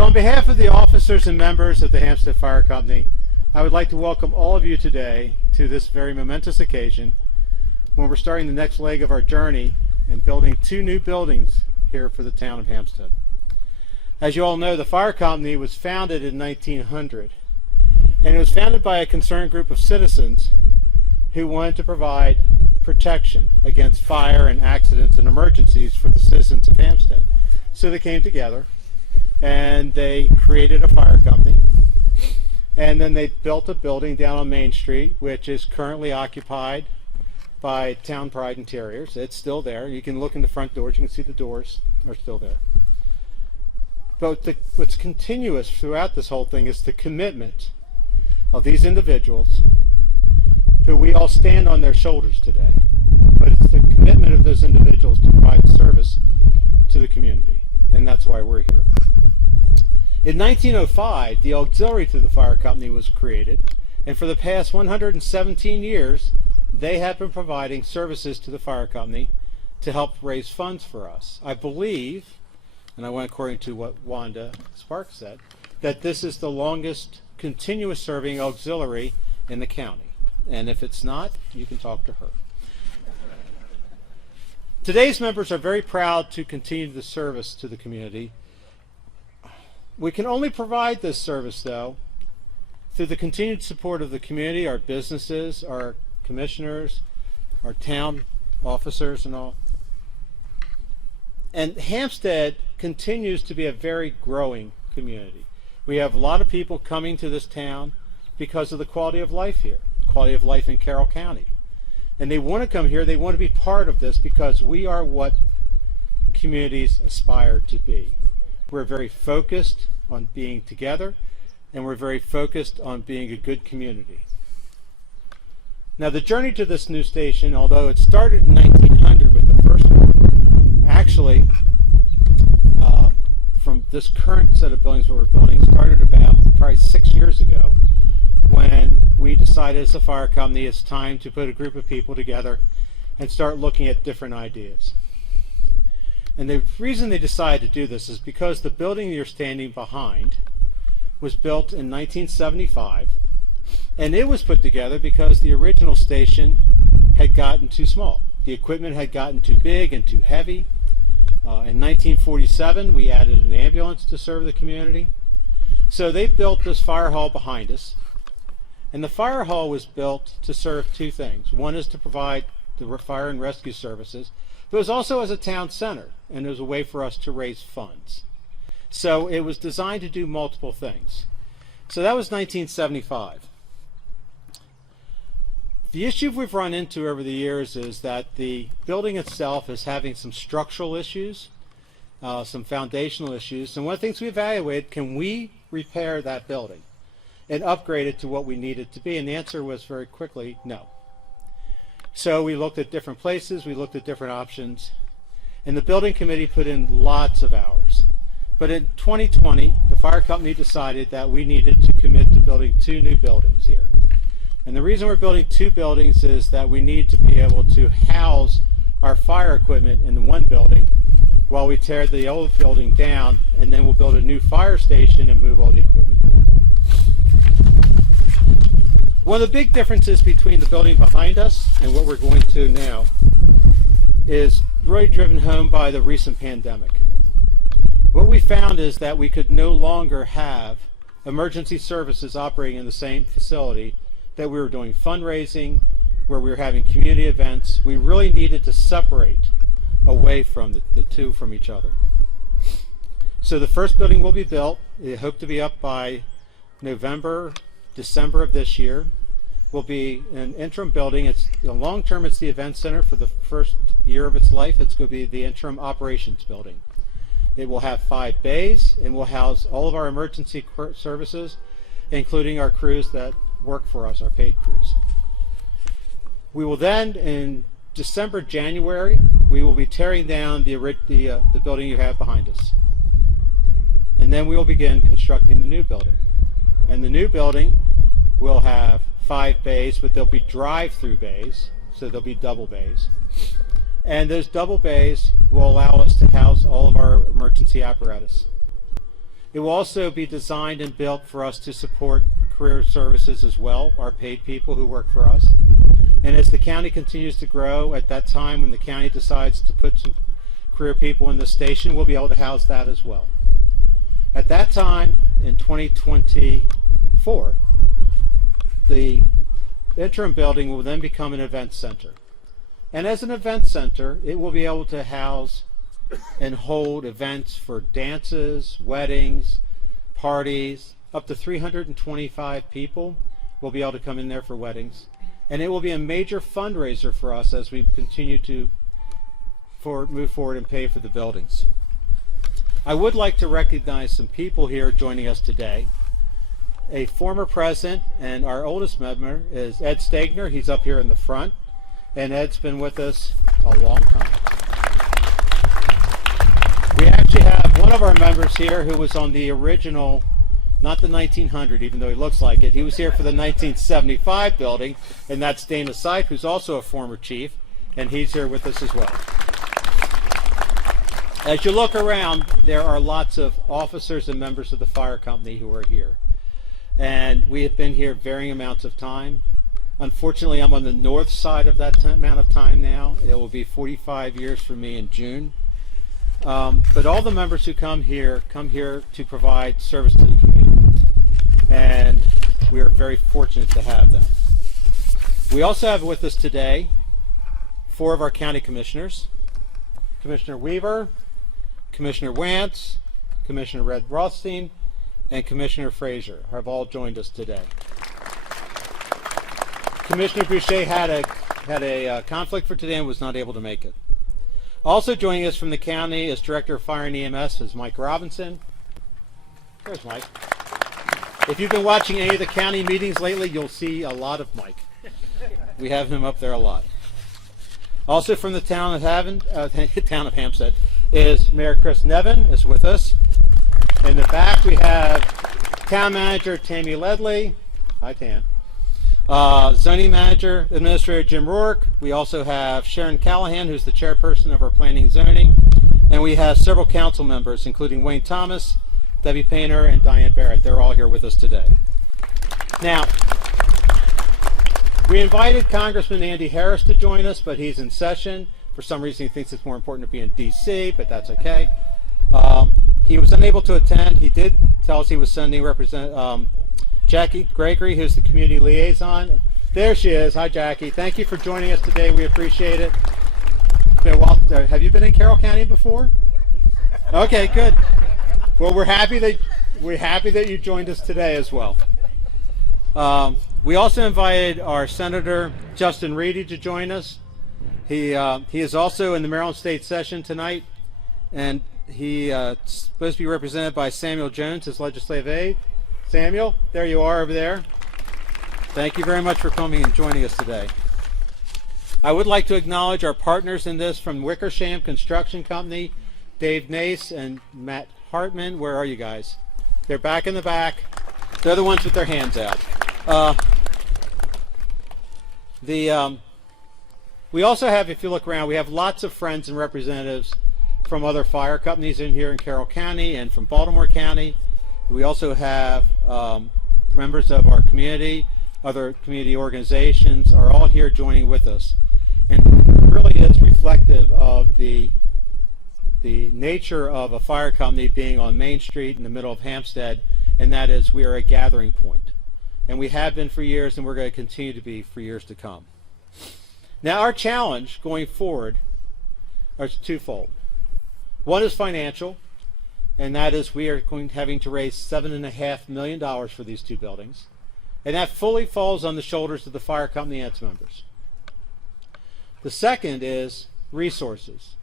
So on behalf of the officers and members of the Hampstead Fire Company, I would like to welcome all of you today to this very momentous occasion when we're starting the next leg of our journey in building 2 new buildings here for the town of Hampstead. As you all know, the fire company was founded in 1900, and it was founded by a concerned group of citizens who wanted to provide protection against fire and accidents and emergencies for the citizens of Hampstead. So they came together and they created a fire company, and then they built a building down on Main Street, which is currently occupied by Town Pride Interiors. It's still there. You can look in the front doors, you can see the doors are still there. But what's continuous throughout this whole thing is the commitment of these individuals who we all stand on their shoulders today. But it's the commitment of those individuals to provide service to the community, and that's why we're here. In 1905, the auxiliary to the fire company was created, and for the past 117 years, they have been providing services to the fire company to help raise funds for us. I believe, and I went according to what Wanda Sparks said, that this is the longest continuous serving auxiliary in the county. And if it's not, you can talk to her. Today's members are very proud to continue the service to the community. We can only provide this service, though, through the continued support of the community, our businesses, our commissioners, our town officers and all. And Hampstead continues to be a very growing community. We have a lot of people coming to this town because of the quality of life here, quality of life in Carroll County. And they want to come here, they want to be part of this because we are what communities aspire to be. We're very focused on being together, and we're very focused on being a good community. Now, the journey to this new station, although it started in 1900 with the first one, actually, from this current set of buildings that we're building, started about probably 6 years ago when we decided as a fire company it's time to put a group of people together and start looking at different ideas. And the reason they decided to do this is because the building you're standing behind was built in 1975, and it was put together because the original station had gotten too small. The equipment had gotten too big and too heavy. In 1947, we added an ambulance to serve the community. So they built this fire hall behind us, and the fire hall was built to serve 2 things. One is to provide the fire and rescue services, but it was also as a town center, and it was a way for us to raise funds. So it was designed to do multiple things. So that was 1975. The issue we've run into over the years is that the building itself is having some structural issues, some foundational issues, and one of the things we evaluated, can we repair that building and upgrade it to what we need it to be? And the answer was very quickly, no. So we looked at different places, we looked at different options, and the building committee put in lots of hours. But in 2020, the fire company decided that we needed to commit to building 2 new buildings here. And the reason we're building 2 buildings is that we need to be able to house our fire equipment in the one building while we tear the old building down, and then we'll build a new fire station and move all the equipment there. One of the big differences between the building behind us and what we're going to now is really driven home by the recent pandemic. What we found is that we could no longer have emergency services operating in the same facility that we were doing fundraising, where we were having community events. We really needed to separate away from the 2 from each other. So the first building will be built. We hope to be up by November, December of this year. Will be an interim building. It's long term, it's the event center. For the first year of its life, it's going to be the interim operations building. It will have 5 bays and will house all of our emergency services, including our crews that work for us, our paid crews. We will then, in December, January, we will be tearing down the building you have behind us. And then we will begin constructing the new building. And the new building will have 5 bays, but there'll be drive-through bays, so there'll be double bays. And those double bays will allow us to house all of our emergency apparatus. It will also be designed and built for us to support career services as well, our paid people who work for us. And as the county continues to grow, at that time when the county decides to put some career people in the station, we'll be able to house that as well. At that time, in 2024, the interim building will then become an event center. And as an event center, it will be able to house and hold events for dances, weddings, parties. Up to 325 people will be able to come in there for weddings. And it will be a major fundraiser for us as we continue to move forward and pay for the buildings. I would like to recognize some people here joining us today. A former president, and our oldest member is Ed Stegner. He's up here in the front, and Ed's been with us a long time. We actually have one of our members here who was on the original, not the 1900, even though he looks like it. He was here for the 1975 building, and that's Dana Seif, who's also a former chief, and he's here with us as well. As you look around, there are lots of officers and members of the fire company who are here. And we have been here varying amounts of time. Unfortunately, I'm on the north side of that amount of time now. It will be 45 years for me in June. But all the members who come here to provide service to the community. And we are very fortunate to have them. We also have with us today 4 of our county commissioners. Commissioner Weaver, Commissioner Wantz, Commissioner Red Rothstein, and Commissioner Frazier have all joined us today. Commissioner Boucher had a conflict for today and was not able to make it. Also joining us from the county as Director of Fire and EMS is Mike Robinson. There's Mike. If you've been watching any of the county meetings lately, you'll see a lot of Mike. We have him up there a lot. Also from the town of Hampstead is Mayor Chris Nevin is with us. In the back we have Town Manager Tammy Ledley. Hi, Tam. Zoning Manager Administrator Jim Rourke. We also have Sharon Callahan, who's the chairperson of our Planning and Zoning. And we have several council members, including Wayne Thomas, Debbie Painter, and Diane Barrett. They're all here with us today. Now, we invited Congressman Andy Harris to join us, but he's in session. For some reason, he thinks it's more important to be in D.C., but that's okay. He was unable to attend. He did tell us he was sending Jackie Gregory, who's the community liaison. There she is. Hi, Jackie. Thank you for joining us today. We appreciate it. Have you been in Carroll County before? Okay, good. Well, we're happy that you joined us today as well. We also invited our Senator Justin Reedy to join us. He is also in the Maryland State Session tonight, and he is supposed to be represented by Samuel Jones, his legislative aide. Samuel, there you are over there. Thank you very much for coming and joining us today. I would like to acknowledge our partners in this from Wickersham Construction Company, Dave Nace and Matt Hartman. Where are you guys? They're back in the back. They're the ones with their hands out. We also have, if you look around, we have lots of friends and representatives from other fire companies in here in Carroll County and from Baltimore County. We also have members of our community, other community organizations are all here joining with us. And it really is reflective of the nature of a fire company being on Main Street in the middle of Hampstead, and that is we are a gathering point. And we have been for years, and we're going to continue to be for years to come. Now, our challenge going forward is twofold. One is financial, and that is we are having to raise $7.5 million for these 2 buildings. And that fully falls on the shoulders of the fire company and its members. The second is resources.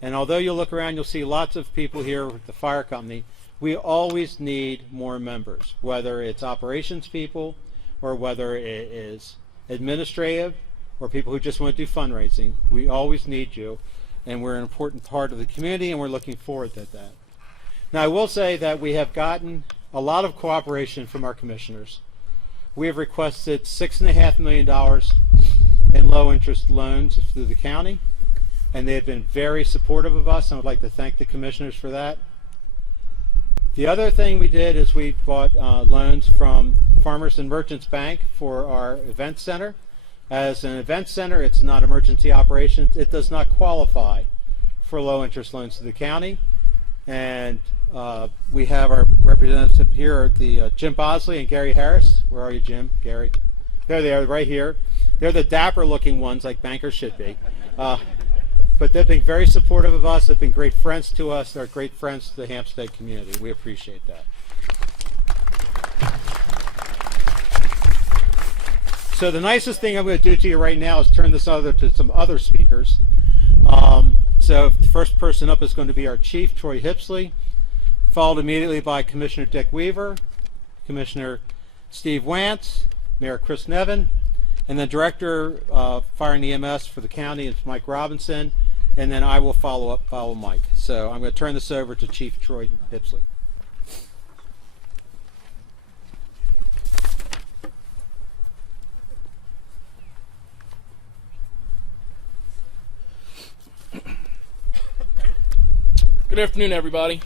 And although you look around, you'll see lots of people here with the fire company, we always need more members, whether it's operations people or whether it is administrative or people who just want to do fundraising. We always need you, and we're an important part of the community, and we're looking forward to that. Now, I will say that we have gotten a lot of cooperation from our commissioners. We have requested $6.5 million in low-interest loans through the county, and they have been very supportive of us, and I would like to thank the commissioners for that. The other thing we did is we bought loans from Farmers and Merchants Bank for our event center. As an event center, it's not emergency operations. It does not qualify for low interest loans to the county. And we have our representatives here, Jim Bosley and Gary Harris. Where are you, Jim? Gary? There they are, right here. They're the dapper looking ones, like bankers should be. But they've been very supportive of us. They've been great friends to us. They're great friends to the Hampstead community. We appreciate that. So the nicest thing I'm going to do to you right now is turn this over to some other speakers. So the first person up is going to be our Chief, Troy Hipsley, followed immediately by Commissioner Dick Weaver, Commissioner Steve Wantz, Mayor Chris Nevin, and then Director of Fire and EMS for the county is Mike Robinson, and then I will follow Mike. So I'm going to turn this over to Chief Troy Hipsley. Good afternoon, everybody.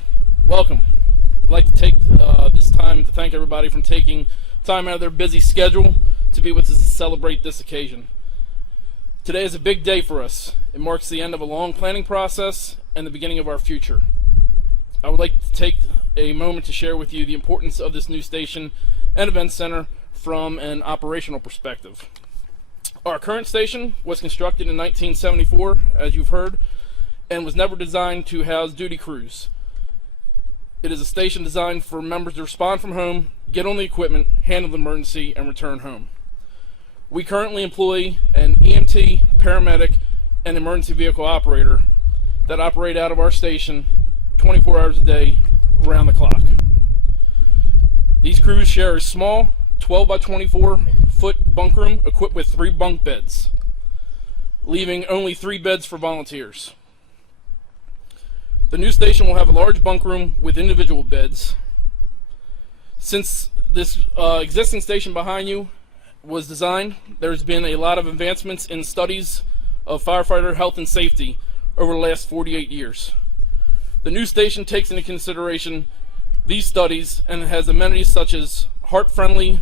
Welcome. I'd like to take this time to thank everybody for taking time out of their busy schedule to be with us to celebrate this occasion. Today is a big day for us. It marks the end of a long planning process and the beginning of our future. I would like to take a moment to share with you the importance of this new station and event center from an operational perspective. Our current station was constructed in 1974, as you've heard, and was never designed to house duty crews. It is a station designed for members to respond from home, get on the equipment, handle the emergency, and return home. We currently employ an EMT, paramedic, and emergency vehicle operator that operate out of our station 24 hours a day, around the clock. These crews share a small 12 by 24 foot bunk room equipped with 3 bunk beds, leaving only 3 beds for volunteers. The new station will have a large bunk room with individual beds. Since this existing station behind you was designed, there's been a lot of advancements in studies of firefighter health and safety over the last 48 years. The new station takes into consideration these studies and has amenities such as heart-friendly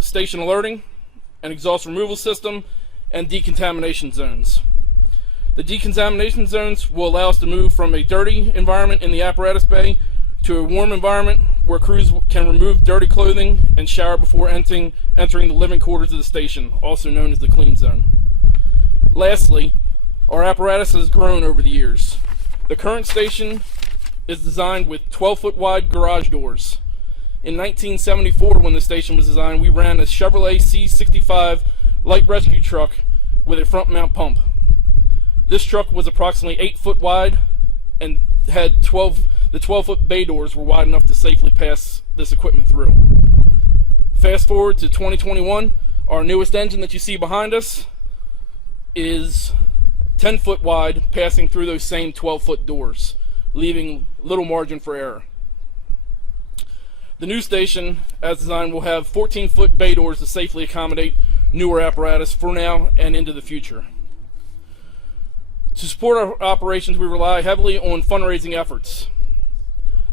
station alerting, an exhaust removal system, and decontamination zones. The decontamination zones will allow us to move from a dirty environment in the apparatus bay to a warm environment where crews can remove dirty clothing and shower before entering the living quarters of the station, also known as the clean zone. Lastly, our apparatus has grown over the years. The current station is designed with 12-foot wide garage doors. In 1974, when the station was designed, we ran a Chevrolet C65 light rescue truck with a front mount pump. This truck was approximately 8 foot wide and had the 12-foot bay doors were wide enough to safely pass this equipment through. Fast forward to 2021, our newest engine that you see behind us is 10 foot wide, passing through those same 12-foot doors, leaving little margin for error. The new station, as designed, will have 14-foot bay doors to safely accommodate newer apparatus for now and into the future. To support our operations, we rely heavily on fundraising efforts.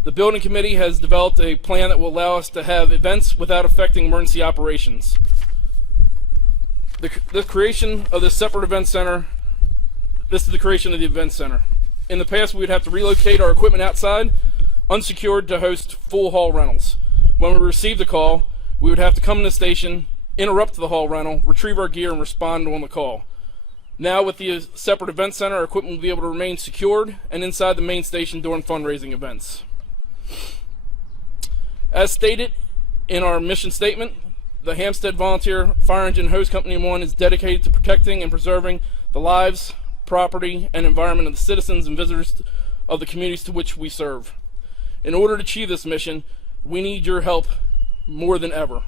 The building committee has developed a plan that will allow us to have events without affecting emergency operations. The creation of this separate event center, this is the creation of the event center. In the past, we would have to relocate our equipment outside, unsecured, to host full hall rentals. When we received a call, we would have to come to the station, interrupt the hall rental, retrieve our gear, and respond on the call. Now, with the separate event center, our equipment will be able to remain secured and inside the main station during fundraising events. As stated in our mission statement, the Hampstead Volunteer Fire Engine Hose Company 1 is dedicated to protecting and preserving the lives, property, and environment of the citizens and visitors of the communities to which we serve. In order to achieve this mission, we need your help more than ever.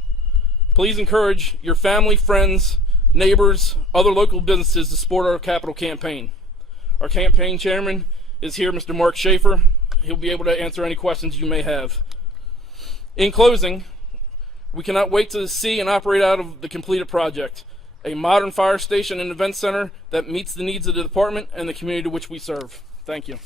Please encourage your family, friends, neighbors, other local businesses to support our capital campaign. Our campaign chairman is here, Mr. Mark Schaefer. He'll be able to answer any questions you may have. In closing, we cannot wait to see and operate out of the completed project, a modern fire station and event center that meets the needs of the department and the community to which we serve. Thank you.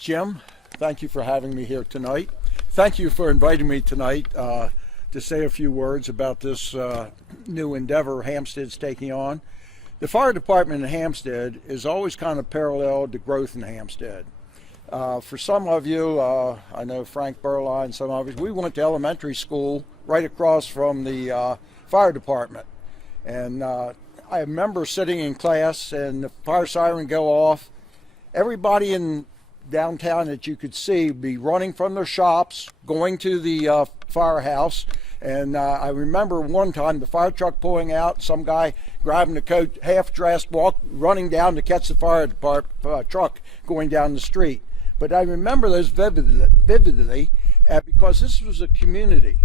Jim, thank you for having me here tonight. Thank you for inviting me tonight to say a few words about this new endeavor Hampstead's taking on. The fire department in Hampstead is always kind of paralleled to growth in Hampstead. For some of you, I know Frank Burline and some of us, we went to elementary school right across from the fire department. And I remember sitting in class and the fire siren go off. Everybody in downtown that you could see would be running from their shops, going to the firehouse. And I remember one time the fire truck pulling out, some guy grabbing the coat, half dressed, running down to catch the fire truck going down the street. But I remember those vividly because this was a community.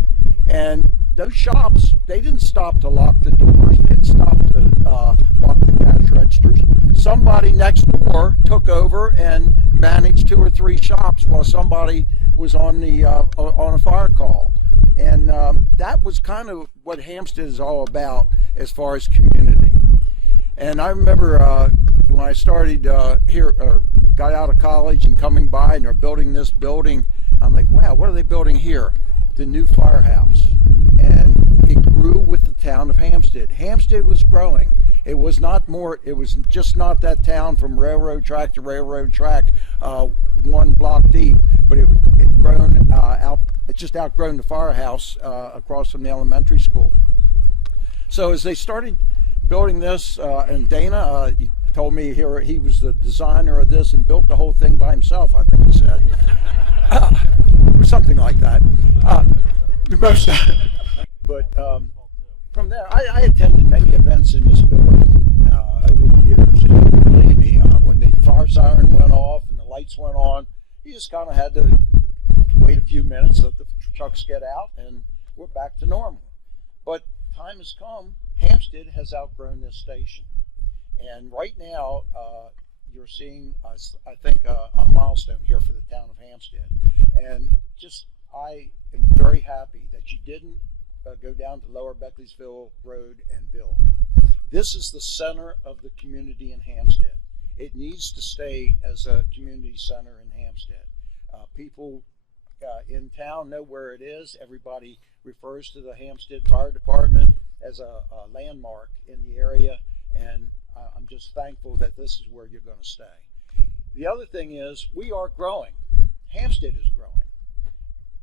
And those shops, they didn't stop to lock the doors. They didn't stop to lock the cash registers. Somebody next door took over and managed 2 or 3 shops while somebody was on a fire call. And that was kind of what Hampstead is all about as far as community. And I remember when I started got out of college and coming by and they're building this building, I'm like, wow, what are they building here? The new firehouse. And it grew with the town of Hampstead. Hampstead was growing. It was just not that town from railroad track to railroad track, 1 block deep, but it just outgrown the firehouse across from the elementary school. So as they started building this, and Dana, he told me here he was the designer of this and built the whole thing by himself, I think he said, or something like that. But from there, I attended many events in this building over the years, and believe me, when the fire siren went off and the lights went on, you just kind of had to wait a few minutes, let the trucks get out, and we're back to normal. But time has come. Hampstead has outgrown this station. And right now, you're seeing, I think, a milestone here for the town of Hampstead. And I am very happy that you didn't go down to Lower Beckley'sville Road and build. This is the center of the community in Hampstead. It needs to stay as a community center in Hampstead. People in town know where it is. Everybody refers to the Hampstead Fire Department as a landmark in the area, and I'm just thankful that this is where you're going to stay. The other thing is we are growing. Hampstead is growing.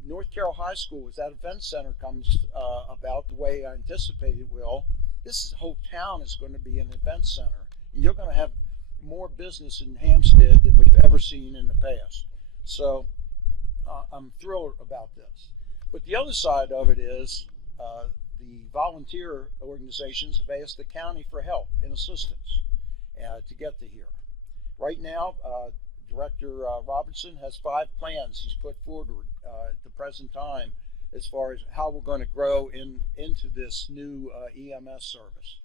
North Carroll High School, as that event center comes about the way I anticipate it will, this whole town is going to be an event center. And you're going to have more business in Hampstead than we've ever seen in the past. So I'm thrilled about this. But the other side of it is the volunteer organizations have asked the county for help and assistance to get to here. Right now, Director Robertson has 5 plans he's put forward at the present time as far as how we're going to grow into this new EMS service.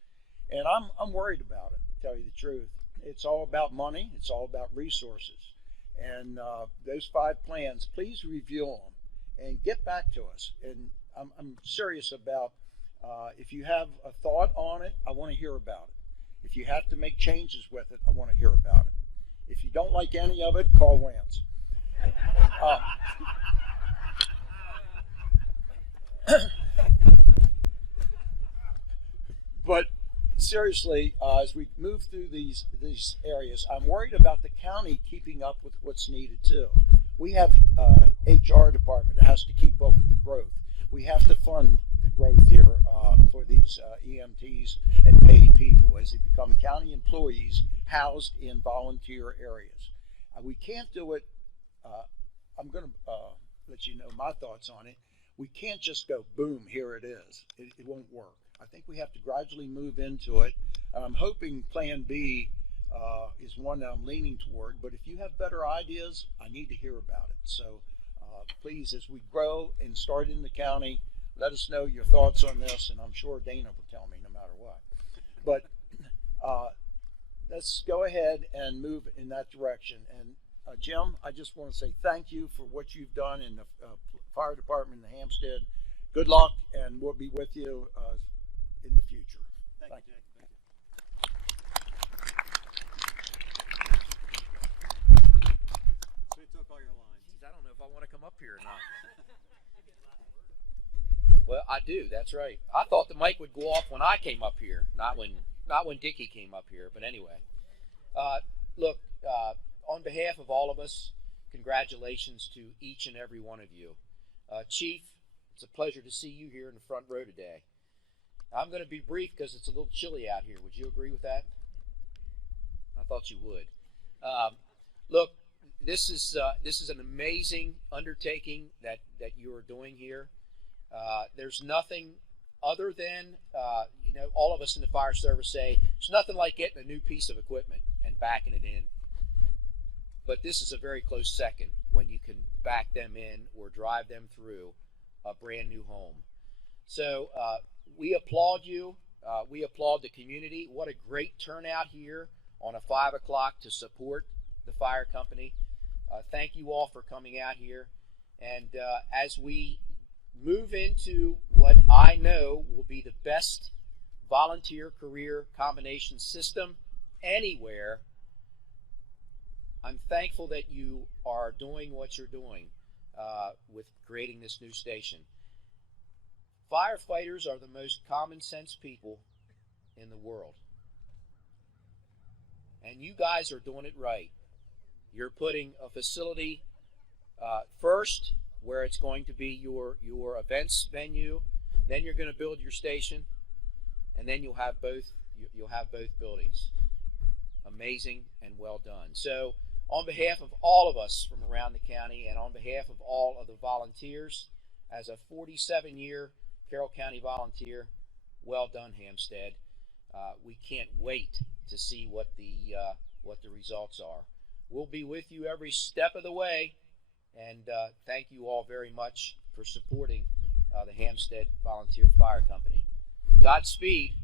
And I'm worried about it, to tell you the truth. It's all about money. It's all about resources. And those 5 plans, please review them and get back to us. And I'm serious about if you have a thought on it, I want to hear about it. If you have to make changes with it, I want to hear about it. If you don't like any of it, call Wance. But seriously, as we move through these areas, I'm worried about the county keeping up with what's needed too. We have HR department that has to keep up with the growth. We have to fund the growth here for these EMTs and paid people as they become county employees housed in volunteer areas. We can't do it. I'm going to let you know my thoughts on it. We can't just go, boom, here it is. It won't work. I think we have to gradually move into it. And I'm hoping Plan B is one that I'm leaning toward. But if you have better ideas, I need to hear about it. So please, as we grow and start in the county, let us know your thoughts on this. And I'm sure Dana will tell me no matter what. But let's go ahead and move in that direction. And Jim, I just want to say thank you for what you've done in the fire department in Hampstead. Good luck, and we'll be with you in the future. Thank you. So we took if I want to come up here or not. Well, I do. That's right. I thought the mic would go off when I came up here, not when Dickie came up here. But anyway, look, on behalf of all of us, congratulations to each and every one of you. Chief, it's a pleasure to see you here in the front row today. I'm going to be brief because it's a little chilly out here. Would you agree with that? I thought you would. Look, this is an amazing undertaking that you are doing here. There's nothing other than, all of us in the fire service say, it's nothing like getting a new piece of equipment and backing it in. But this is a very close second when you can back them in or drive them through a brand new home. So we applaud you. We applaud the community. What a great turnout here on a 5 o'clock to support the fire company. Thank you all for coming out here. And as we move into what I know will be the best volunteer career combination system anywhere, I'm thankful that you are doing what you're doing with creating this new station. Firefighters are the most common sense people in the world. And you guys are doing it right. You're putting a facility first, where it's going to be your events venue. Then you're going to build your station, and then you'll have both buildings. Amazing and well done. So on behalf of all of us from around the county and on behalf of all of the volunteers, as a 47-year Carroll County volunteer, well done, Hampstead. We can't wait to see what the results are. We'll be with you every step of the way. And thank you all very much for supporting the Hampstead Volunteer Fire Company. Godspeed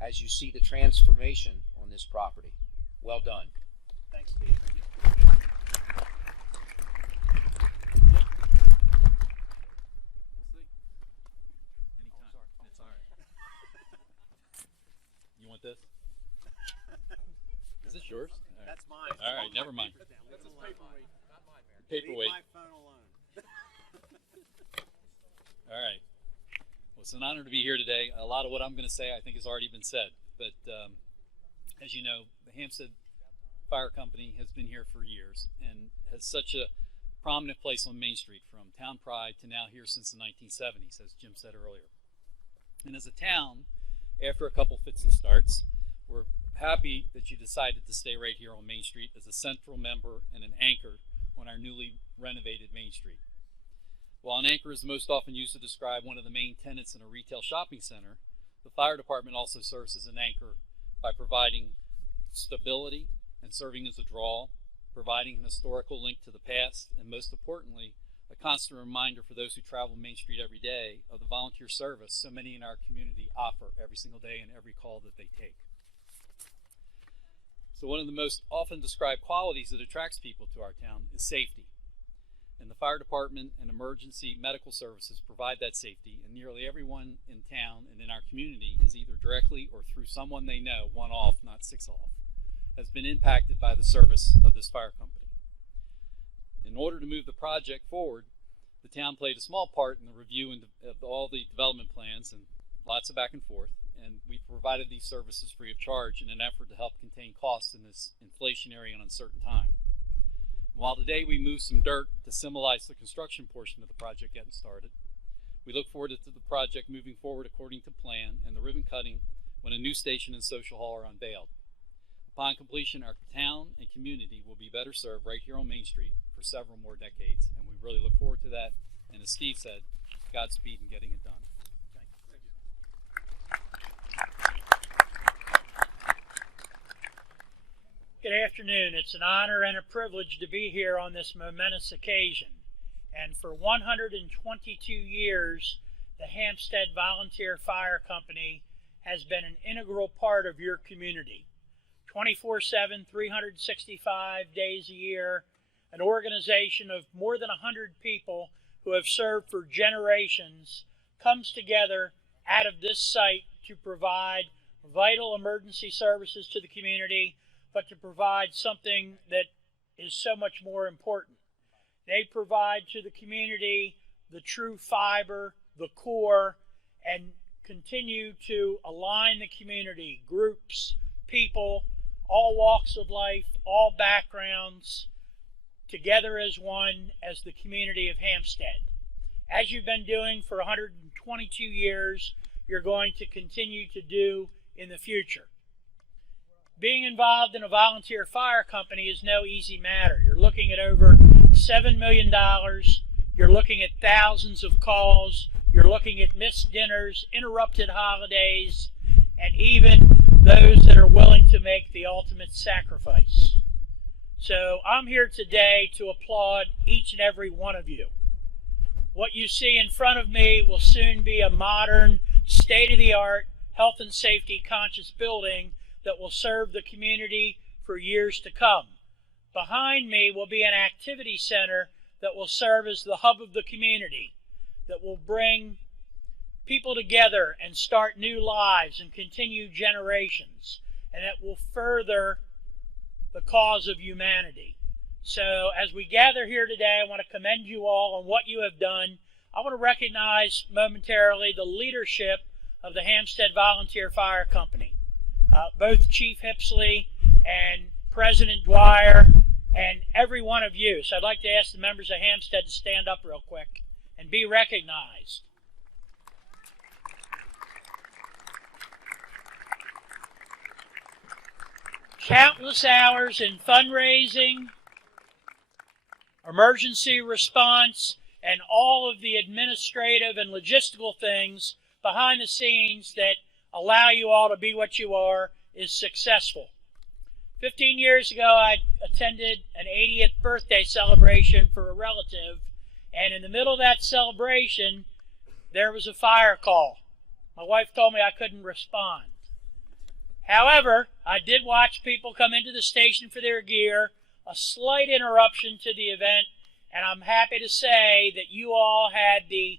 as you see the transformation on this property. Well done. Thanks, Steve. You want this? Is this yours? All right. That's mine. All right, never mind. That's his paperweight. Paperweight. Leave my phone alone. All right. Well, it's an honor to be here today. A lot of what I'm going to say, I think, has already been said. But as you know, the Hampstead Fire Company has been here for years and has such a prominent place on Main Street, from town pride to now here since the 1970s, as Jim said earlier. And as a town, after a couple fits and starts, we're happy that you decided to stay right here on Main Street as a central member and an anchor on our newly renovated Main Street. While an anchor is most often used to describe one of the main tenants in a retail shopping center, the fire department also serves as an anchor by providing stability and serving as a draw, providing an historical link to the past, and most importantly, a constant reminder for those who travel Main Street every day of the volunteer service so many in our community offer every single day in every call that they take. So one of the most often described qualities that attracts people to our town is safety. And the fire department and emergency medical services provide that safety, and nearly everyone in town and in our community is either directly or through someone they know, one off, not six off, has been impacted by the service of this fire company. In order to move the project forward, the town played a small part in the review of all the development plans and lots of back and forth, and we provided these services free of charge in an effort to help contain costs in this inflationary and uncertain time. While today we moved some dirt to symbolize the construction portion of the project getting started, we look forward to the project moving forward according to plan and the ribbon cutting when a new station and social hall are unveiled. Upon completion, our town and community will be better served right here on Main Street for several more decades, and we really look forward to that. And as Steve said, Godspeed in getting it done. Good afternoon. It's an honor and a privilege to be here on this momentous occasion. And for 122 years, the Hampstead Volunteer Fire Company has been an integral part of your community. 24/7, 365 days a year, an organization of more than 100 people who have served for generations comes together out of this site to provide vital emergency services to the community, but to provide something that is so much more important. They provide to the community the true fiber, the core, and continue to align the community, groups, people, all walks of life, all backgrounds, together as one, as the community of Hampstead. As you've been doing for 122 years, you're going to continue to do in the future. Being involved in a volunteer fire company is no easy matter. You're looking at over $7 million. You're looking at thousands of calls. You're looking at missed dinners, interrupted holidays, and even those that are willing to make the ultimate sacrifice. So I'm here today to applaud each and every one of you. What you see in front of me will soon be a modern, state-of-the-art, health and safety conscious building that will serve the community for years to come. Behind me will be an activity center that will serve as the hub of the community, that will bring people together and start new lives and continue generations, and that will further the cause of humanity. So as we gather here today, I want to commend you all on what you have done. I want to recognize momentarily the leadership of the Hampstead Volunteer Fire Company. Both Chief Hipsley and President Dwyer and every one of you. So I'd like to ask the members of Hampstead to stand up real quick and be recognized. Countless hours in fundraising, emergency response, and all of the administrative and logistical things behind the scenes that allow you all to be what you are is successful. 15 years ago, I attended an 80th birthday celebration for a relative, and in the middle of that celebration, there was a fire call. My wife told me I couldn't respond. However, I did watch people come into the station for their gear, a slight interruption to the event, and I'm happy to say that you all had the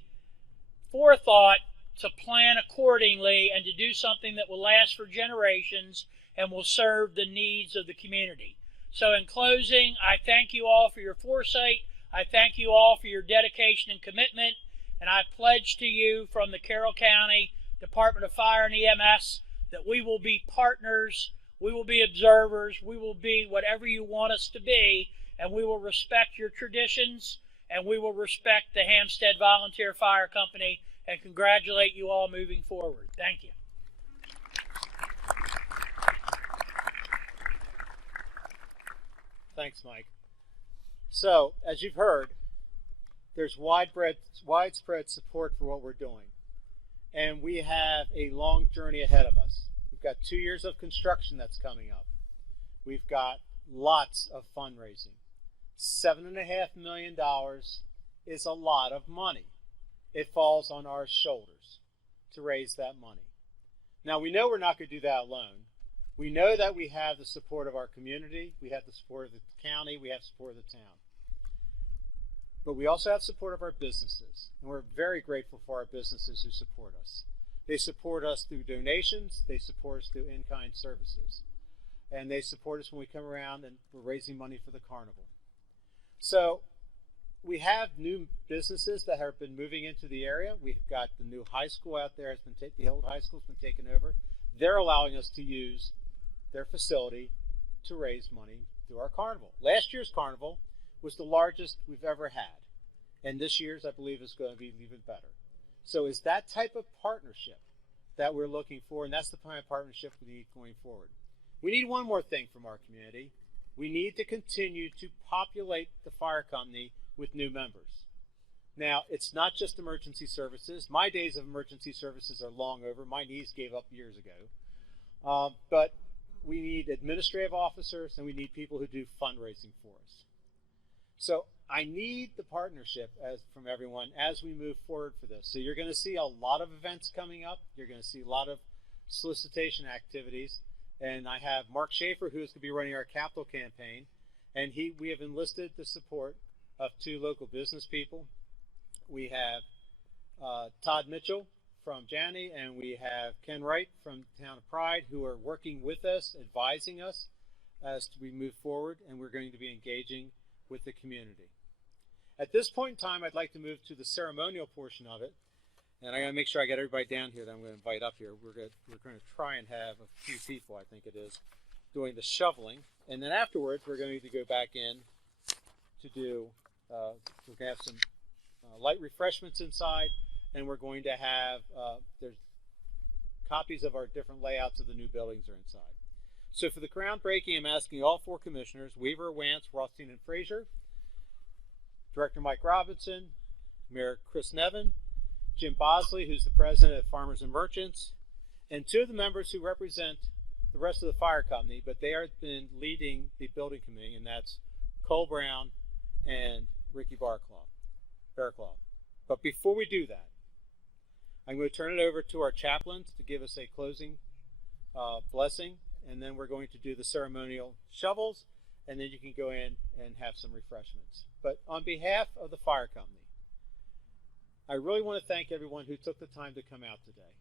forethought to plan accordingly and to do something that will last for generations and will serve the needs of the community. So in closing, I thank you all for your foresight. I thank you all for your dedication and commitment, and I pledge to you from the Carroll County Department of Fire and EMS that we will be partners, we will be observers, we will be whatever you want us to be, and we will respect your traditions, and we will respect the Hampstead Volunteer Fire Company, and congratulate you all moving forward. Thank you. Thanks, Mike. So, as you've heard, there's widespread support for what we're doing. And we have a long journey ahead of us. We've got 2 years of construction that's coming up. We've got lots of fundraising. $7.5 million is a lot of money. It falls on our shoulders to raise that money. Now, we know we're not going to do that alone. We know that we have the support of our community, we have the support of the county, we have support of the town. But we also have support of our businesses, and we're very grateful for our businesses who support us. They support us through donations, they support us through in-kind services, and they support us when we come around and we're raising money for the carnival. So we have new businesses that have been moving into the area. We've got the new high school out there, the old high school's been taken over. They're allowing us to use their facility to raise money through our carnival. Last year's carnival was the largest we've ever had, and this year's, I believe, is going to be even better. So it's that type of partnership that we're looking for, and that's the kind of partnership we need going forward. We need one more thing from our community. We need to continue to populate the fire company with new members. Now, it's not just emergency services. My days of emergency services are long over. My knees gave up years ago. But we need administrative officers, and we need people who do fundraising for us. So I need the partnership from everyone as we move forward for this. So you're going to see a lot of events coming up. You're going to see a lot of solicitation activities. And I have Mark Schaefer, who's going to be running our capital campaign. And we have enlisted the support of 2 local business people. We have Todd Mitchell from Janney, and we have Ken Wright from Town of Pride, who are working with us, advising us as we move forward, and we're going to be engaging with the community. At this point in time, I'd like to move to the ceremonial portion of it. And I gotta make sure I get everybody down here that I'm gonna invite up here. We're gonna try and have a few people, I think it is, doing the shoveling. And then afterwards, we're going to go back in to do, we're gonna have some light refreshments inside, and we're going to have, there's copies of our different layouts of the new buildings are inside. So for the groundbreaking, I'm asking all 4 commissioners, Weaver, Wance, Rothstein, and Frazier, Director Mike Robinson, Mayor Chris Nevin, Jim Bosley, who's the president of Farmers and Merchants, and 2 of the members who represent the rest of the fire company, but they have been leading the building committee, and that's Cole Brown and Ricky Bearclaw. But before we do that, I'm going to turn it over to our chaplains to give us a closing blessing, and then we're going to do the ceremonial shovels, and then you can go in and have some refreshments. But on behalf of the fire company, I really want to thank everyone who took the time to come out today.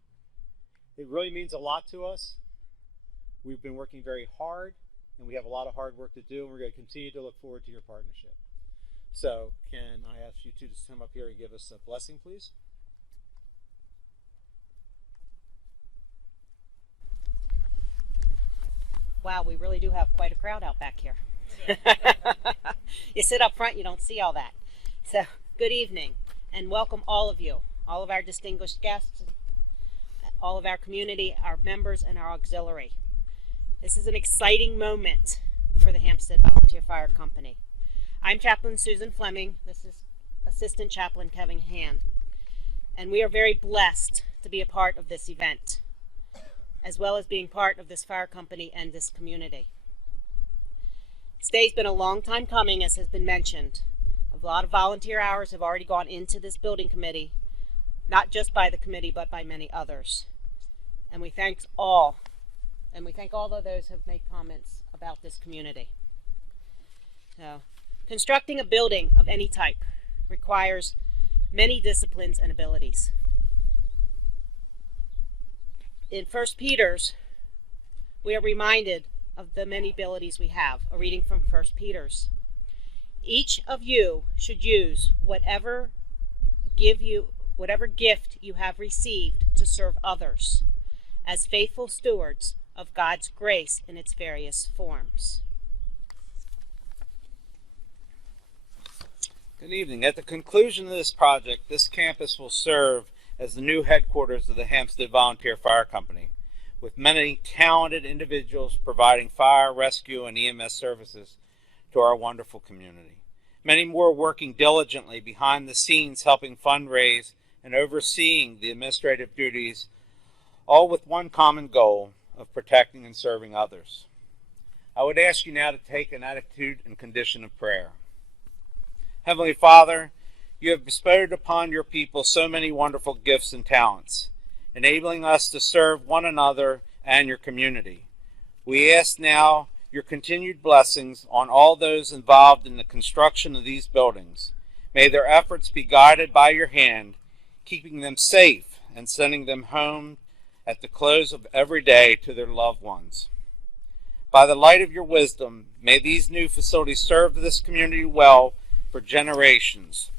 It really means a lot to us. We've been working very hard, and we have a lot of hard work to do, and we're going to continue to look forward to your partnership. So can I ask you two to come up here and give us a blessing, please? Wow, we really do have quite a crowd out back here. You sit up front, you don't see all that. So, good evening, and welcome all of you, all of our distinguished guests, all of our community, our members, and our auxiliary. This is an exciting moment for the Hampstead Volunteer Fire Company. I'm Chaplain Susan Fleming. This is Assistant Chaplain Kevin Hand. And we are very blessed to be a part of this event, as well as being part of this fire company and this community. This day's been a long time coming, as has been mentioned. A lot of volunteer hours have already gone into this building committee, not just by the committee, but by many others. And we thank all of those who have made comments about this community. So, constructing a building of any type requires many disciplines and abilities. In 1 Peter's, we are reminded of the many abilities we have. A reading from 1 Peter's. Each of you should use whatever gift you have received to serve others as faithful stewards of God's grace in its various forms. Good evening. At the conclusion of this project, this campus will serve as the new headquarters of the Hampstead Volunteer Fire Company, with many talented individuals providing fire, rescue, and EMS services to our wonderful community. Many more working diligently behind the scenes, helping fundraise and overseeing the administrative duties, all with one common goal of protecting and serving others. I would ask you now to take an attitude and condition of prayer. Heavenly Father, you have bestowed upon your people so many wonderful gifts and talents, enabling us to serve one another and your community. We ask now your continued blessings on all those involved in the construction of these buildings. May their efforts be guided by your hand, keeping them safe and sending them home at the close of every day to their loved ones. By the light of your wisdom, may these new facilities serve this community well for generations.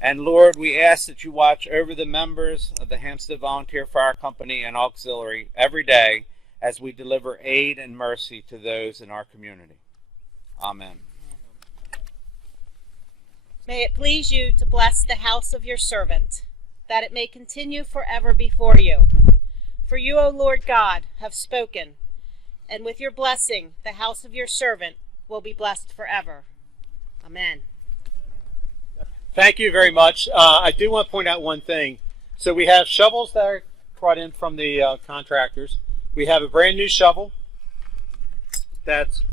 And Lord, we ask that you watch over the members of the Hampstead Volunteer Fire Company and Auxiliary every day as we deliver aid and mercy to those in our community. Amen. May it please you to bless the house of your servant, that it may continue forever before you. For you, O Lord God, have spoken, and with your blessing the house of your servant will be blessed forever. Amen. Thank you very much. I do want to point out one thing. So we have shovels that are brought in from the contractors. We have a brand new shovel that's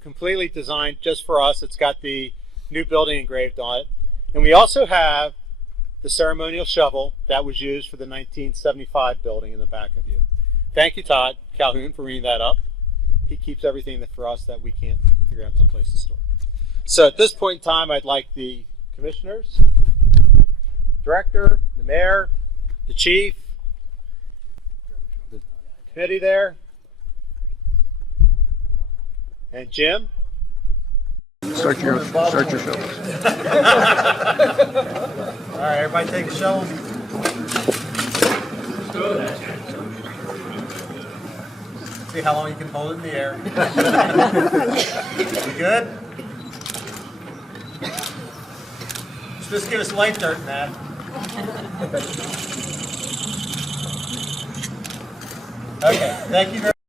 completely designed just for us. It's got the new building engraved on it. And we also have the ceremonial shovel that was used for the 1975 building in the back of you. Thank you, Todd Calhoun, for reading that up. He keeps everything that for us that we can't figure out someplace to store. So at this point in time, I'd like the commissioners, director, the mayor, the chief, the committee there, and Jim. Start your show. All right, everybody take a shovel. See how long you can hold it in the air. You good? Just give us light dirt, Matt. Okay, thank you very much.